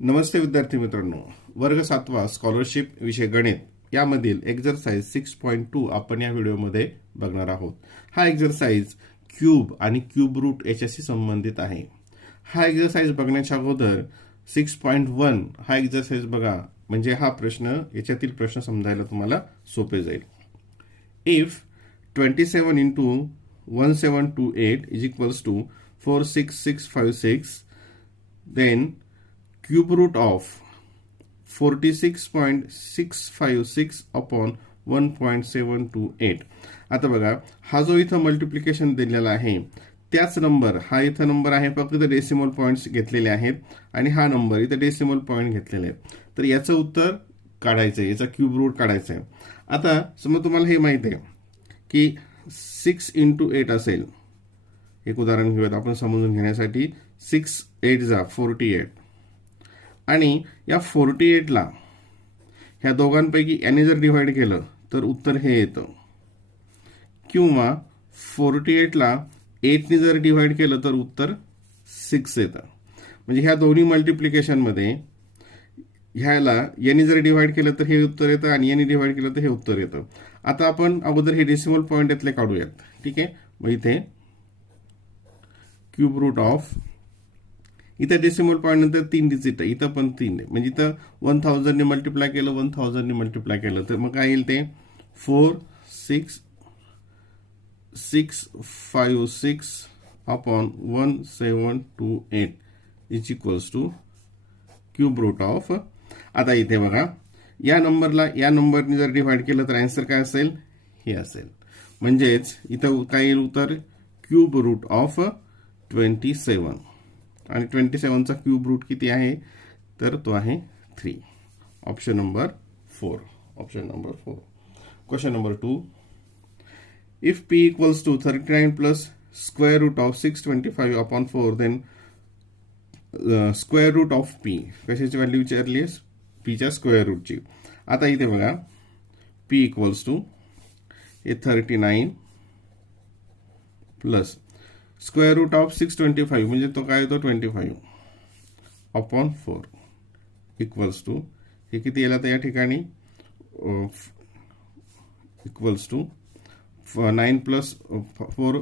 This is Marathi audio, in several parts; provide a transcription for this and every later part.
नमस्ते विद्यार्थी मित्रांनो, वर्ग 7वा स्कॉलरशिप विषय गणित यामधील एक्झरसाइज 6.2 आपण या व्हिडिओमध्ये बघणार आहोत. हा एक्झरसाइज क्यूब आणि क्यूब रूट याच्याशी संबंधित आहे. हा एक्झरसाइज बघण्याच्या अगोदर 6.1 हा एक्झरसाइज बघा, म्हणजे हा प्रश्न याच्यातील प्रश्न समजायला तुम्हाला सोपे जाईल. If 27 into 1728 is equals to 46656, then cube root of 46.656 upon 1.728. आता बघा, हा जो इथं मल्टिप्लिकेशन दिलेला आहे त्याच नंबर, हा इथं नंबर आहे, फक्त इथं डेसिमल पॉइंट्स घेतलेले आहेत आणि हा नंबर इथं डेसिमल पॉइंट घेतलेले आहेत. तर याचं उत्तर काढायचं आहे, याचा क्यूब रूट काढायचा आहे. आता समजा तुम्हाला हे माहिती आहे की 6 into 8 असेल. एक उदाहरण घेऊयात आपण समजून घेण्यासाठी. 6 8 जा 48 आणि या 48ला ह्या दोघांपैकी याने जर डिव्हाइड केलं तर उत्तर हे येतं, किंवा 48ला 8ने जर डिव्हाइड केलं तर उत्तर 6 येतं. म्हणजे ह्या दोन्ही मल्टिप्लिकेशनमध्ये ह्याला याने जर डिव्हाइड केलं तर हे उत्तर येतं आणि याने डिव्हाइड केलं तर हे उत्तर येतं. आता आपण अगोदर हे डेसिमल पॉइंट यातले काढूयात. ठीक आहे, मग इथे क्यूब रूट ऑफ, इथं डेसिमल पॉइंट नंतर 3 डिजिट आहे, इथं पण 3 आहे, म्हणजे इथं 1000 ने मल्टिप्लाय केलं, 1000 ने मल्टिप्लाय केलं तर मग काय येईल ते 46656 upon 1728 is equals to cube root of. आता इथे बघा, या नंबरला या नंबरने जर डिव्हाइड केलं तर आन्सर काय असेल, हे असेल. म्हणजेच इथं काय येईल उत्तर, क्यूब रूट ऑफ 27. आणि 27चा क्यूब रूट किती आहे, तर तो आहे 3. Option number 4. Option number 4. Question number 2. If p equals to 39 plus square root of 625 upon 4, then square root of p, कशाची व्हॅल्यू विचारली आहे, पीच्या स्क्वेअर रूटची. आता इथे बघा, p equals to 39 plus square root of 625 म्हणजे तो काय येतो 25 अपॉन 4 इक्वल्स टू, हे किती येईल आता या ठिकाणी, equals to 9 plus 4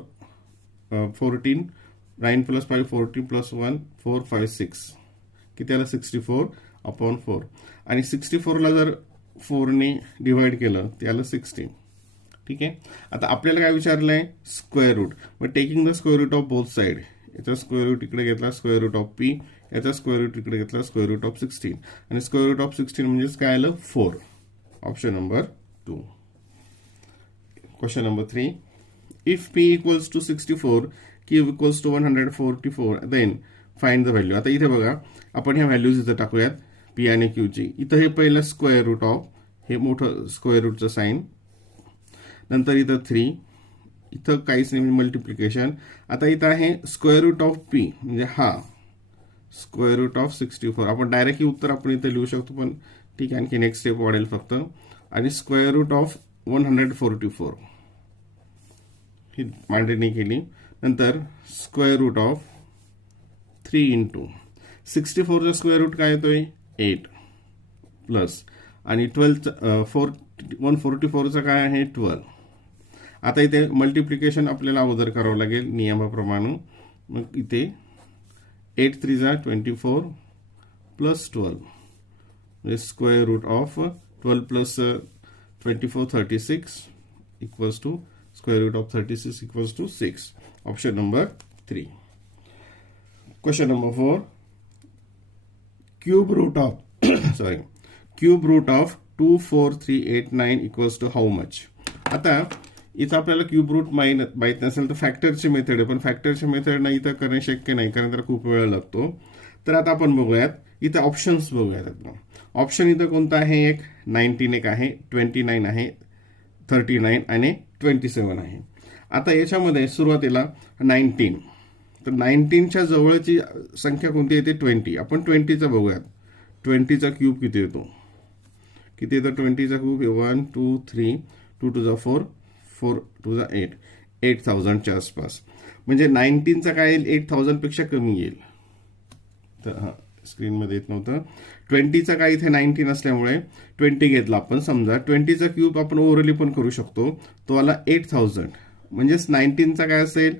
14, 9 plus 5 14 plus 1 4 5 6, किती आला 64 अपॉन 4. आणि 64ला जर 4ने डिवाइड केलं त्याला 16. ठीक आहे, आता आपल्याला काय विचारलं आहे, स्क्वेअर रूट. मग taking the square root of both side, याचा स्क्वेअर रूट इकडे घेतला स्क्वेअर रूट ऑफ पी, याचा स्क्वेअर रूट इकडे घेतला स्क्वेअर रूट ऑफ 16, आणि स्क्वेअर रूट ऑफ 16 म्हणजेच काय आलं 4. Option number 2. Question number 3. If p equals to 64, q equals to 144, then find the value. आता इथे बघा, आपण ह्या व्हॅल्यूज इथं टाकूयात, p आणि q ची. इथं हे पहिलं स्क्वेअर रूट ऑफ, हे मोठं स्क्वेअर रूटचं साईन, नंतर इथं 3, इथं काहीच नाही मल्टिप्लिकेशन. आता इथं आहे स्क्वेअर रूट ऑफ p, म्हणजे हा स्क्वेअर रूट ऑफ 64. आपण डायरेक्टली उत्तर आपण इथे लिहू शकतो, पण ठीक आहे, आणखी नेक्स्ट स्टेप वाढेल फक्त. आणि स्क्वेअर रूट ऑफ 144 ही मांडणी केली. नंतर स्क्वेअर रूट ऑफ 3 इंटू 64चा स्क्वेअर रूट काय येतोय 8 प्लस, आणि 144चा काय आहे 12. आता इथे मल्टिप्लिकेशन आपल्याला अगोदर करावं लागेल नियमाप्रमाणे. मग इथे 8 3 जा 24 प्लस 12, म्हणजे square root of 12 plus 24 36 equals to square root of 36 equals to 6. Option number 3. Question number 4. Cube root of cube root of 24389 equals to how much. आता इथं आपल्याला क्यूब रूट माहीत नसेल तर फॅक्टरची मेथड आहे, पण फॅक्टरची मेथड ना इथं करणे शक्य नाही, कारण त्याला खूप वेळ लागतो. तर आता आपण बघूयात, इथं ऑप्शन्स बघूयात. ऑप्शन इथं कोणतं आहे, एक 19 एक आहे, 29 आहे, 39 आणि 27 आहे. आता याच्यामध्ये सुरुवातीला 19, तर 19च्या जवळची संख्या कोणती येते 20. आपण 20चा बघूयात, 20चा क्यूब किती येतो, किती येतो 20चा क्यूब, 1 2 3, 2 2 जा 4, 4 2 जा 8, 8000च्या आसपास. म्हणजे 19चा काय येईल 8000 पेक्षा कमी येईल. तर स्क्रीनमध्ये येत नव्हतं. 20चा काय इथे 19 असल्यामुळे 20 घेतला आपण. समजा 20चा क्यूब आपण ओव्हरली पण करू शकतो. तो आला 8000, म्हणजेच 19चा काय असेल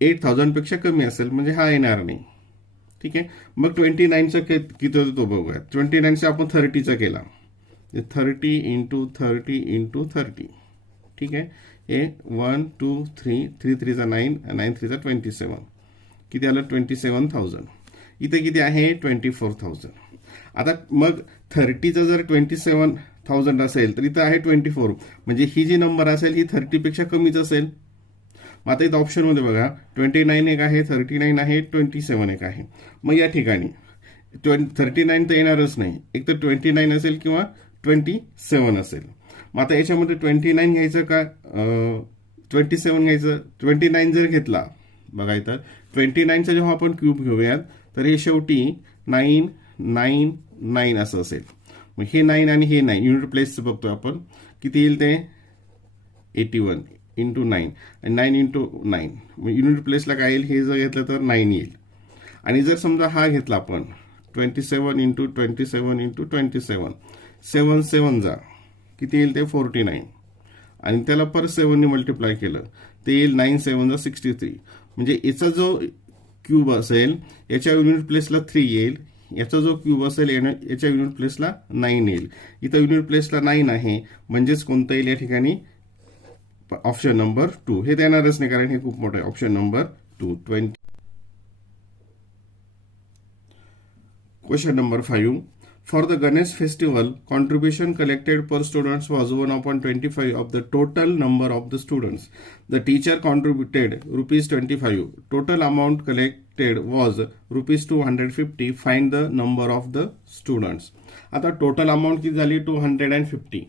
8000 पेक्षा कमी असेल, म्हणजे हा येणार नाही. ठीक आहे. मग 29चा किती होतो तो बघूया. 29चा आपण 30चा केला, 30 इंटू 30 इंटू 30. ठीक आहे. हे 1 2 3 3 3 चा 9, 9 3 चा 27, किती आलं 27,000. इथे किती आहे 24,000. आता मग 30चा जर 27,000 असेल तर इथं आहे 24, म्हणजे ही जी नंबर असेल ही 30 पेक्षा कमीच असेल. मग आता इथं ऑप्शनमध्ये बघा 29 एक आहे, 39 आहे, 27 एक आहे. मग या ठिकाणी 39 तर येणारच नाही, एक तर 29 असेल किंवा 27 असेल. मग आता याच्यामध्ये 29 घ्यायचं का 27 घ्यायचं. 29 जर घेतला बघा इथं 29चा जेव्हा आपण क्यूब घेऊयात तर हे शेवटी 9 9 9 असं असेल. मग हे 9 आणि हे 9 युनिट प्लेसचं बघतोय आपण, किती येईल ते 81 इंटू 9 आणि 9 इंटू 9. मग युनिट प्लेसला काय येईल, हे जर घेतलं तर 9 येईल. आणि जर समजा हा घेतला आपण 27 इंटू 27 इंटू 27, 7 7 जा किती येईल ते 49, आणि त्याला परत 7ने मल्टिप्लाय केलं ते येईल 9 7 जा 63. म्हणजे याचा जो क्यूब असेल याच्या युनिट प्लेसला 3 येईल, याचा जो क्यूब असेल याच्या युनिट प्लेसला 9 येईल. इथं युनिट प्लेसला 9 आहे, म्हणजेच कोणतं येईल या ठिकाणी ऑप्शन नंबर 2. हे देणारच नाही कारण हे खूप मोठं आहे. Option number 2 20. Question number 5. For the Ganesh festival, contribution collected per students was 1/25 of the total number of the students. The teacher contributed rupees 25. Total amount collected was rupees 250. Find the number of the students. आता टोटल अमाऊंट किती झाली 250.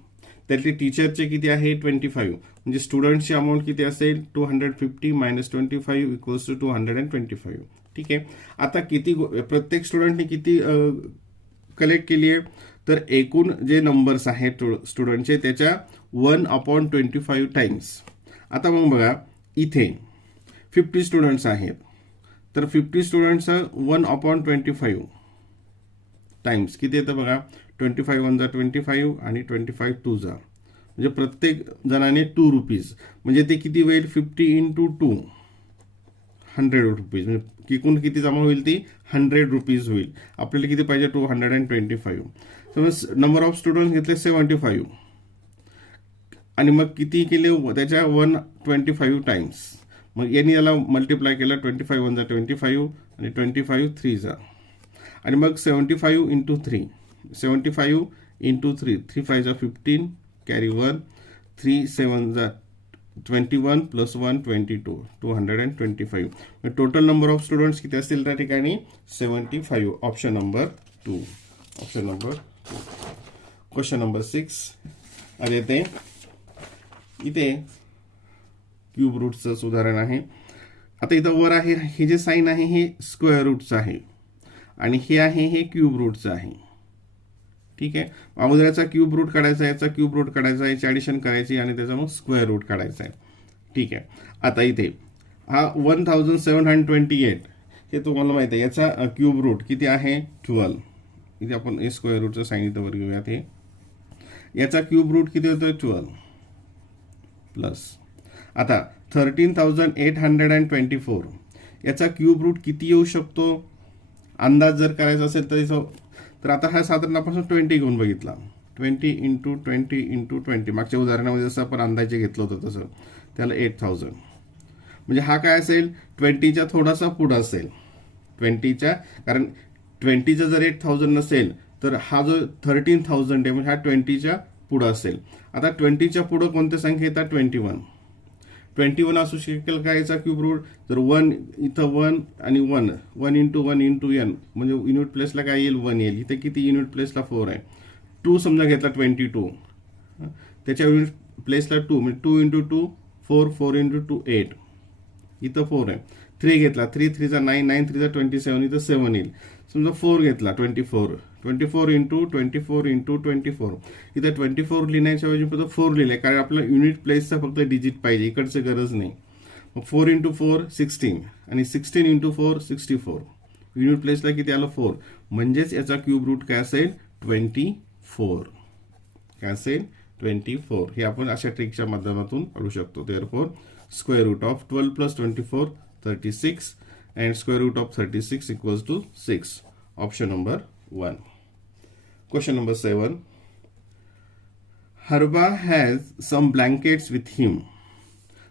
त्यातली टीचरचे किती आहे 25, म्हणजे स्टुडंटची अमाऊंट किती असेल 250 मायनस 25 इक्वल्स टू 225. ठीक आहे. आता किती प्रत्येक स्टुडंटने किती कलेक्ट केली आहे, तर एकूण जे नंबर्स आहेत स्टुडंटचे त्याच्या 1/25 टाइम्स. आता मग बघा इथे 50 स्टुडंट्स आहेत, तर 50 स्टुडंट्सचं 1/25 टाइम्स किती येतं बघा 25 1 जा 25 आणि 25 2 जा, म्हणजे प्रत्येक जणाने 2 रुपीज, म्हणजे ते किती होईल 50 इंटू 2 100 रुपीज, म्हणजे एकूण किती जमा होईल ती 100 रुपीज होईल. आपल्याला किती पाहिजे 225. समज नंबर ऑफ स्टुडंट घेतले 75, आणि मग किती केले त्याच्या 125 टाइम्स. मग यांनी याला मल्टिप्लाय केलं 25 1 जा 25 आणि 25 3 जा, आणि मग 75 इंटू 3, 75 इंटू 3, 3 5 जा 15 कॅरी 1, 3 7 जा 21 plus 1 22, 225. Total number of students किती असतील त्या ठिकाणी 75. Option number 2. Option number 2. Question number 6. अरे ते इथे क्यूब रूटचं उदाहरण आहे. आता इथं वर आहे हे जे साइन आहे हे स्क्वेअर रूटचं आहे, आणि हे आहे हे क्यूब रूटचं आहे. ठीक आहे. अगोदरचा क्यूब रूट काढायचा, याचा क्यूब रूट काढायचा, याची ॲडिशन करायची आणि त्याचा मग स्क्वेअर रूट काढायचा आहे. ठीक आहे. आता इथे हा 1728 हे तुम्हाला माहिती आहे, याचा क्यूब रूट किती आहे 12. इथे आपण हे स्क्वेअर रूटचं साइन इथं वर घेऊयात. हे याचा क्यूब रूट किती होतं 12 प्लस. आता 13,824 याचा क्यूब रूट किती येऊ शकतो अंदाज जर करायचा असेल तर आता हा साधारण आपण 20 घेऊन बघितला. 20 इंटू 20 इंटू 20, मागच्या उदाहरणामध्ये जसं आपण अंदाजे घेतलं होतं तसं, त्याला 8000. म्हणजे हा काय असेल 20च्या थोडासा पुढं असेल 20च्या, कारण 20चा जर 8000 नसेल तर हा जो 13,000 आहे म्हणजे हा 20च्या पुढं असेल. आता 20च्या पुढं कोणत्या संख्या येतात 21 असू शकेल का याचा क्यूब रूट. जर 1 इथं 1 आणि 1 इंटू 1 इंटू n, म्हणजे युनिट प्लेसला काय येईल 1 येईल. इथे किती युनिट प्लेसला 4 आहे. 2 समजा घेतला 22, त्याच्या युनिट प्लेसला 2, म्हणजे 2 इंटू 2 4, 4 इंटू 2 8, इथं 4 आहे. 3 घेतला 3 3 जा 9, 9 3 जा 27, इथं 7 येईल. समजा 4 घेतला 24 इंटू 24 इंटू 24, इथं 24 लिहिण्याच्या ऐवजी फक्त 4 लिहिले, कारण आपल्याला युनिट प्लेसचा फक्त डिजिट पाहिजे, इकडचं गरज नाही. मग 4 इंटू 4 16, आणि 16 इंटू 4 64, युनिट प्लेसला किती आलं 4, म्हणजेच याचा क्यूब रूट काय असेल 24. काय असेल 24. हे आपण अशा ट्रिकच्या माध्यमातून काढू शकतो. Therefore square root of 12 plus 24 36 and square root of 36 equals to 6. Option number 1. Question number 7. Harba has some blankets with him.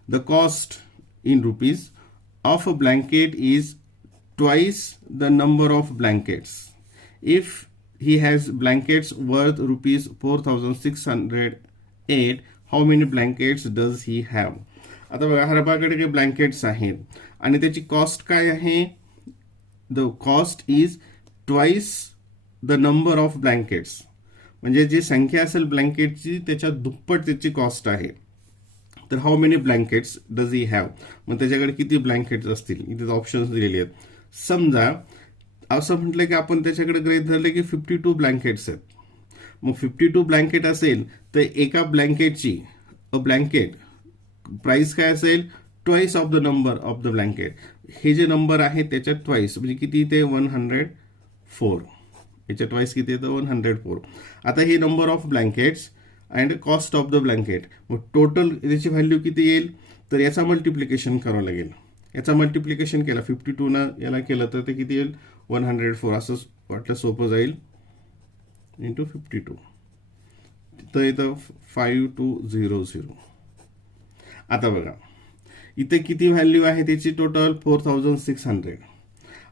The cost in rupees of a blanket is twice the number of blankets. If he has blankets worth rupees 4608, how many blankets does he have? आता बघा, हरबाकडे काही ब्लँकेट्स आहेत आणि त्याची कॉस्ट काय आहे. The cost is twice the number of blankets, म्हणजे जी संख्या असेल ब्लँकेटची त्याच्या दुप्पट त्याची कॉस्ट आहे. तर how many blankets does he have, मग त्याच्याकडे किती ब्लँकेट्स असतील, इथे ऑप्शन्स दिलेले आहेत. समजा असं म्हटलं की आपण त्याच्याकडे गृहीत धरले की 52 ब्लँकेट्स आहेत. मग 52 ब्लँकेट असेल तर एका ब्लँकेटची ब्लँकेट प्राइस काय असेल twice of the number of the blanket. हे जे नंबर आहे त्याच्यात ट्वाइस म्हणजे किती ते 104. याच्या ट्वाइस किती येतं 104. आता हे number of blankets and cost of the blanket, मग टोटल याची व्हॅल्यू किती येईल, तर याचा मल्टिप्लिकेशन करावं लागेल. याचा मल्टिप्लिकेशन केला 52 ना याला केलं तर ते किती येईल 104. असं वाटलं सोपं जाईल इंटू 52. तर इथं 5200. आता बघा इथे किती व्हॅल्यू आहे त्याची टोटल 4600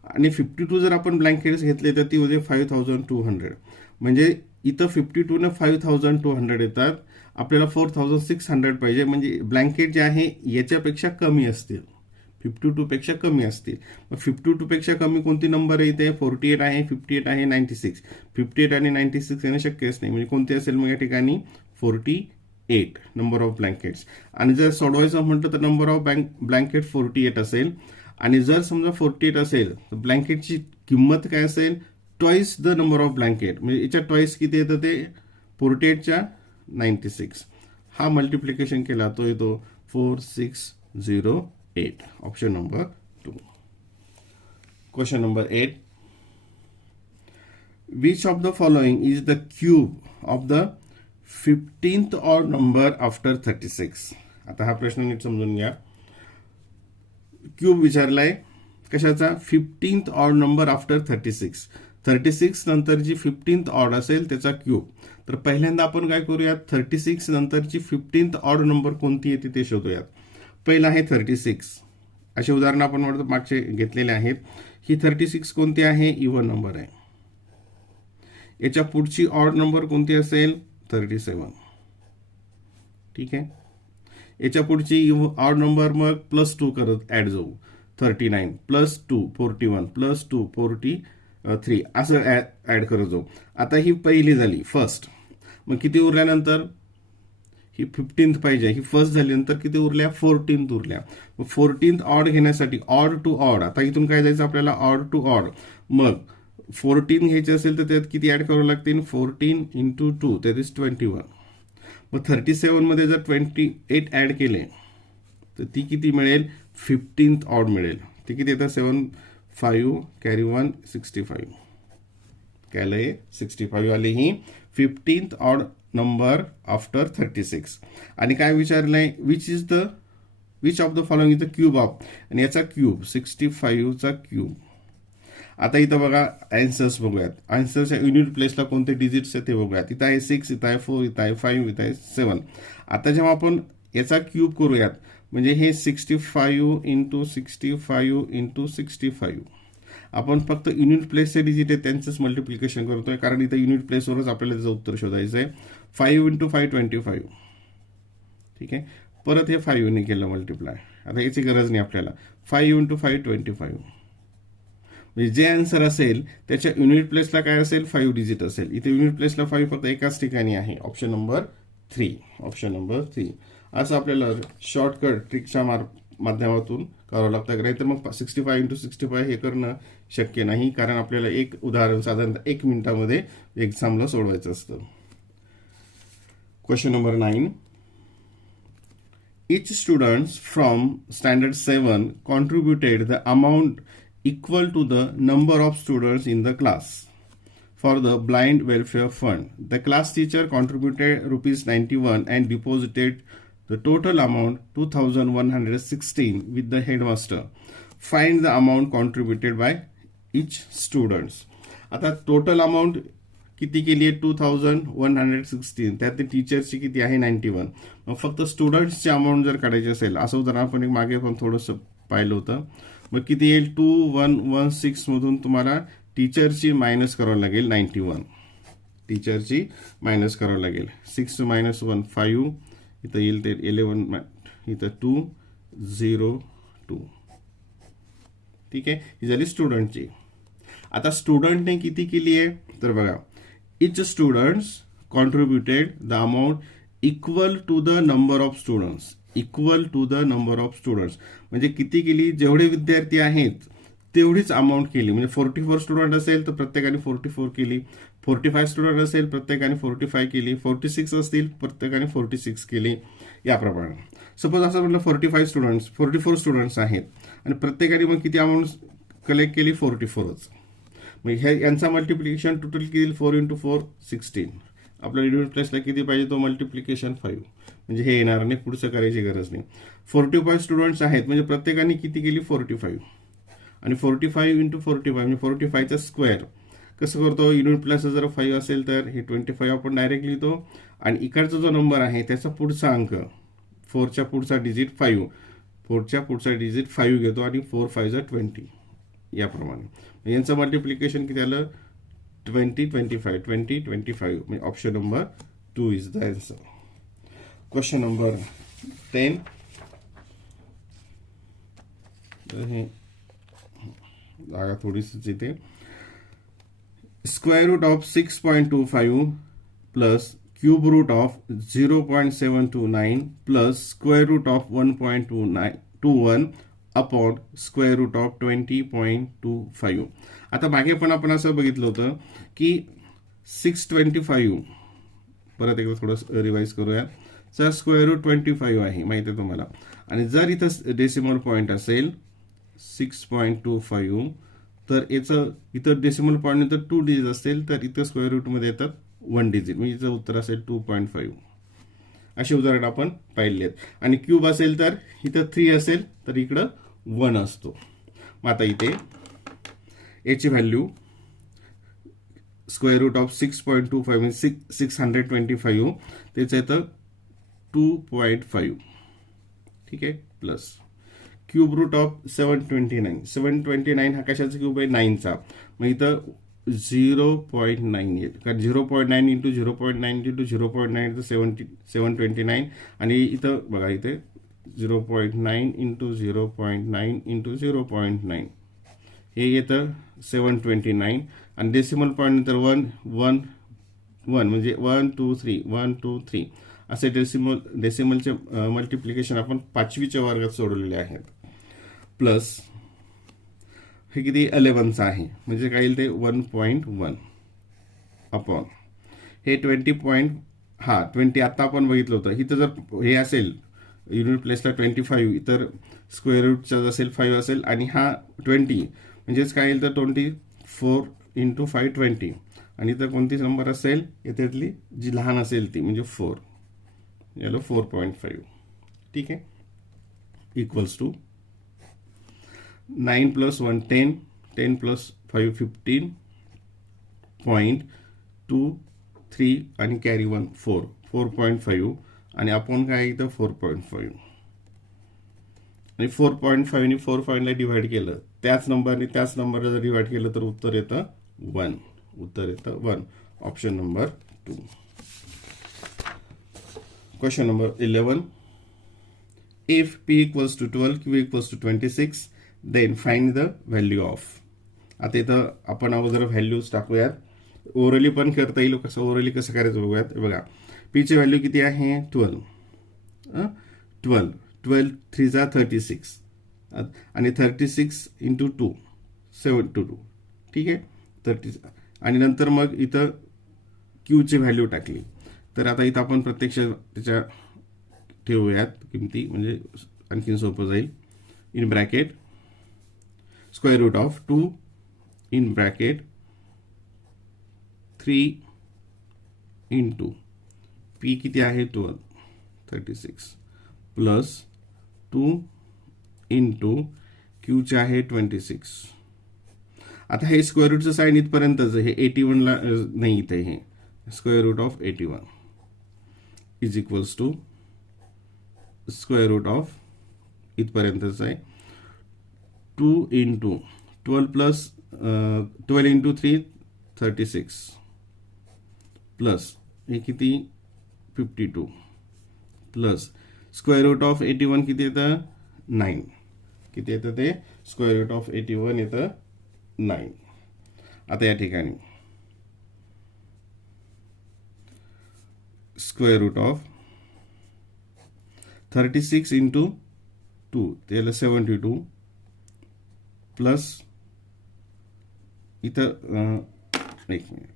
आणि 52 जर आपण ब्लँकेट्स घेतले तर ती होते 5200. म्हणजे इथं 52 ने 5200 येतात. आपल्याला 4600 पाहिजे, म्हणजे ब्लँकेट जे आहे याच्यापेक्षा कमी असतील, 52 पेक्षा कमी असतील. मग 52 पेक्षा कमी कोणती नंबर आहे इथे 48 आहे, 58 आहे, 96. 58 आणि 96 येणं शक्यच नाही, म्हणजे कोणते असेल मग या ठिकाणी 48 नंबर ऑफ ब्लँकेट्स. आणि जर सोडवायचं म्हटलं तर नंबर ऑफ ब्लँकेट 48 असेल. आणि जर समजा 48 असेल तर ब्लँकेटची किंमत काय असेल twice the number of blanket, म्हणजे याच्या ट्वाइस किती येतं ते 48च्या 96. हा मल्टिप्लिकेशन केला तो येतो 4608. Option number 2. Question number 8. Which of the following is the cube of the 15th odd number after 36? आता हा प्रश्न नीट समजून घ्या. क्यूब विचारलाय कशाचा 15th ऑड नंबर आफ्टर 36. 36 नंतर जी 15th ऑड असेल त्याचा क्यूब. तर पहिल्यांदा आपण काय करूयात 36 नंतरची 15th ऑड नंबर कोणती येते ते शोधूयात. पहिला आहे 36. असे उदाहरण आपण मागचे घेतलेले आहेत. ही 36 कोणती आहे इव्हन नंबर आहे. याच्या पुढची ऑड नंबर कोणती असेल 37. ठीक आहे. याच्या पुढची ऑड नंबर मग +2 करत ऍड जाऊ 39 +2 41 +2 43 असं ऍड करत जाऊ. आता ही पहिली झाली फर्स्ट. मग किती उरल्यानंतर ही 15th पाहिजे, ही फर्स्ट झाली, नंतर किती उरल्या 14th उरल्या. मग 14th ऑड घेण्यासाठी ऑड टू ऑड, आता इथून काय जायचं आपल्याला ऑड टू ऑड. मग 14 घ्यायचे असेल तर त्यात किती ऍड करावं लागतील 14 × 2 दॅट इज 21. मग 37 मध्ये जर 28 ऍड केले तर ती किती मिळेल 15th ऑड मिळेल. ती किती येतं 7 5 कॅरी 1 65. काय 65 आली ही 15th ऑड नंबर आफ्टर 36. आणि काय विचारलंय which of the following is the cube of, आणि याचा क्यूब 65चा क्यूब. आता इथं बघा आन्सर्स बघूयात. आन्सरच्या युनिट प्लेसला कोणते डिजिट्स आहेत ते बघूयात. इथं आहे 6, इथं आहे 4, इथं आहे 5, इथं आहे 7. आता जेव्हा आपण याचा क्यूब करूयात म्हणजे हे 65 × 65 × 65. आपण फक्त युनिट प्लेसचे डिजिट आहेत त्यांचंच मल्टिप्लिकेशन करतोय, कारण इथं युनिट प्लेसवरच आपल्याला त्याचं उत्तर शोधायचं आहे. 5 × 5 25. ठीक आहे. परत हे 5 ने केलं मल्टिप्लाय. आता याची गरज नाही आपल्याला. 5 × 5 25. म्हणजे जे आन्सर असेल त्याच्या युनिट प्लेसला काय असेल 5 डिजिट असेल. इथे युनिट प्लेसला 5 फक्त एकाच ठिकाणी आहे. Option number 3. Option number 3. असं आपल्याला शॉर्टकट ट्रिकच्या माध्यमातून करावं लागतं. नाहीतर मग 65 × 65 हे करणं शक्य नाही, कारण आपल्याला एक उदाहरण साधारणतः 1 मिनिटामध्ये एक्झामला सोडवायचं असतं. Question number 9. Each student from standard 7 contributed the amount equal to the number of students in the class for the blind welfare fund. The class teacher contributed rupees 91 and deposited the total amount 2116 with the headmaster. Find the amount contributed by each students. आता टोटल अमाऊंट किती केली आहे 2116, त्यात टीचरची किती आहे 91. मग फक्त स्टुडंट्सची अमाऊंट जर काढायची असेल, असं उदाहरण आपण एक मागे पण थोडंसं पाहिलं होतं. मग किती येईल 2116 मधून तुम्हाला टीचरची मायनस करावं लागेल 91. टीचरची मायनस करावं लागेल. 6 - 1 5, इथं येईल ते 11, इथं 2 0 2. ठीक आहे, ही झाली स्टुडंटची. आता स्टुडंटने किती केली आहे तर बघा, each students contributed the amount equal to the number of students. Equal to the number of students म्हणजे किती केली, जेवढे विद्यार्थी आहेत तेवढीच अमाऊंट केली. म्हणजे 44 स्टुडंट असेल तर प्रत्येकाने 44 केली, 45 स्टुडंट असेल प्रत्येकाने 45 केली, 46 असतील प्रत्येकाने 46 केली, याप्रमाणे. सपोज असं म्हटलं 44 स्टुडंट्स आहेत आणि प्रत्येकाने मग किती अमाऊंट कलेक्ट केली 44च. मग यांचा मल्टिप्लिकेशन टोटल किती 4 × 4 16. आपल्या युनिट प्लेसला किती पाहिजे तो मल्टिप्लिकेशन 5. म्हणजे हे येणार नाही, पुढचं करायची गरज नाही. 45 स्टुडंट्स आहेत म्हणजे प्रत्येकाने किती केली 45 आणि 45 × 45 म्हणजे 45चा स्क्वेअर. कसं करतो, युनिट प्लस जर 5 असेल तर हे 25 आपण डायरेक्ट लिहितो आणि इकडचा जो नंबर आहे त्याचा पुढचा अंक 4च्या पुढचा डिजिट 5, 4च्या पुढचा डिजिट 5 घेतो आणि 4 5 20, याप्रमाणे. यांचं मल्टिप्लिकेशन किती आलं 20 25 20 25. म्हणजे option number 2 is the answer. Question number 10. हे जागा थोडीशीच इथे. Square root of 6.25 plus cube root of 0.729 plus square root of 1.21 upon square root of 20.25. आता मागे पण आपण असं बघितलं होतं की 625, परत एकदा थोडं रिवाइज करूया. सर स्क्वेअर रूट 25 आहे माहिती आहे तुम्हाला, आणि जर इथं डेसिमल पॉईंट असेल 6.25 तर याचं इथं डेसिमल पॉईंट नंतर 2 डिजिट असेल तर इथं स्क्वेअर रूटमध्ये येतात 1 डिजिट, म्हणजे इथं उत्तर असेल 2.5. असे उदाहरण आपण पाहिले आहेत. आणि क्यूब असेल तर इथं 3 असेल तर इकडं 1 असतो. मग आता इथे याची व्हॅल्यू स्क्वेअर रूट ऑफ 6.25 म्हणजे 625, त्याचं येतं 2.5. ठीक आहे, प्लस क्यूब रूट ऑफ 729 हा कशाचा क्यूब आहे 9चा. मग इथं 0.9 येईल, कारण 0.9 × 0.9 × 0.9 तर 729, आणि इथं बघा इथे 0.9 × 0.9 × 0.9 हे येतं 729, आणि डेसिमल पॉईंट नंतर 1 1 1 म्हणजे 1 2 3 1 2 3 असे डेसिमलचे मल्टिप्लिकेशन आपण 5वीच्या वर्गात सोडवलेले आहेत. प्लस हे किती 11चा आहे म्हणजे काय येईल ते 1.1 अपॉन हे 20 आता आपण बघितलं होतं. इथं जर हे असेल युनिट प्लेसला 25, इतर स्क्वेअर रूटचा असेल 5 असेल आणि हा 20 म्हणजेच काय येईल तर 24 × 5 20, आणि इथं कोणती नंबर असेल याच्यातली जी लहान असेल ती म्हणजे 4, याला 4.5. ठीक आहे, इक्वल्स टू 9 + 1 10, 10 + 5 15, 0.23 आणि कॅरी 1 4, 4.5 आणि आपण काय इथं 4.5, आणि 4.5 ने 4.5ला डिवाइड केलं त्याच नंबरला जर डिवाइड केलं तर उत्तर येतं 1. उत्तर येतं 1. Option number 2. Question number 11. If P = 12, Q = 26, then find the value of. आता इथं आपण अगोदर व्हॅल्यूज टाकूयात. ओरली पण करता येईल, कसं ओरली कसं करायचं बघूयात. बघा P ची व्हॅल्यू किती आहे 12. 12 3 36 आणि 36 × 2 72. ठीक आहे 30, आणि नंतर मग इथं Q ची व्हॅल्यू टाकली तर आता इथं आपण प्रत्यक्ष त्याच्या ठेवूयात किमती, म्हणजे आणखीन सोपं जाईल. In bracket square root of 2 in bracket 3 into p किती आहे 12 36 प्लस 2 इंटू क्यूचे आहे 26. आता हे स्क्वेअर रूटचं साइन इथपर्यंतच, हे 81 ला नाही, इथे हे square root of 81 is equals to square root of इथपर्यंतच आहे 2 इंटू 12 प्लस 12 इंटू 3 36 प्लस हे किती 52 प्लस स्क्वेअर रूट ऑफ 81 किती येतं 9. किती येतं ते स्क्वेअर रूट ऑफ 81 येतं 9. आता या ठिकाणी स्क्वेअर रूट ऑफ 36 इंटू 2 त्याला 72 प्लस इथं एक मिनिट,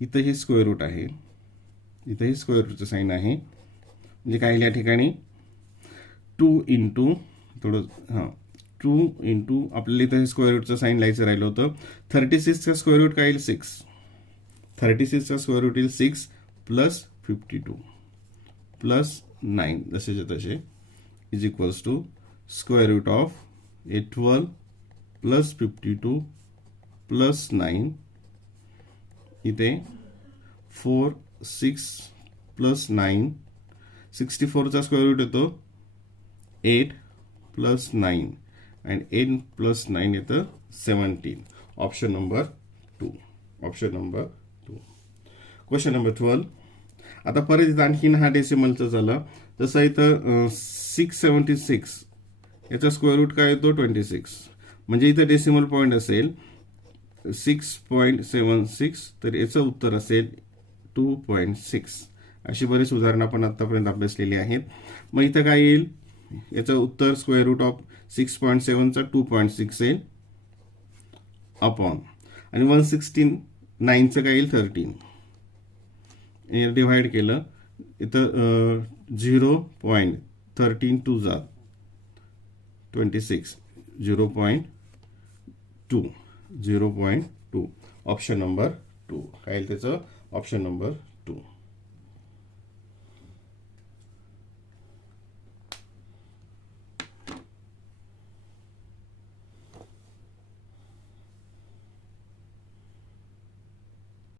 इथं हे स्क्वेअर रूट आहे, इथं हे स्क्वेअर रूटचं साईन आहे, म्हणजे काय या ठिकाणी 2 इंटू थोडं 2 इंटू आपल्याला इथं हे स्क्वेअर रूटचं साईन लिहायचं राहिलं होतं. 36चा स्क्वेअर रूट काय येईल 6. 36चा स्क्वेअर रूट येईल 6 प्लस 52 प्लस 9 जसेच्या तसे is equals to square root of 12 plus 52 plus 9 इथे 4 6 प्लस 9 64चा स्क्वेअर रूट येतो 8 प्लस 9 and 8 प्लस 9 येतं 17. Option number 2. Option number 2. Question number 12. आता परत इथं आणखीन हा डेसिमलचं झालं. जसं इथं 676 याचा स्क्वेअर रूट काय येतो 26, म्हणजे इथं डेसिमल पॉईंट असेल 6.76, तर याचं उत्तर असेल 2.6. अशी बरीच उदाहरणं आपण आतापर्यंत अभ्यासलेली आहेत. मग इथं काय येईल, याचं उत्तर स्क्वेअर रूट ऑफ 6.7चा 2.6 येईल अपॉन, आणि 169चं काय येईल 13. डिव्हाइड केलं इथं 0.13 टू जा 26 0.2. ऑप्शन नंबर 2 काय येईल त्याचं, ऑप्शन नंबर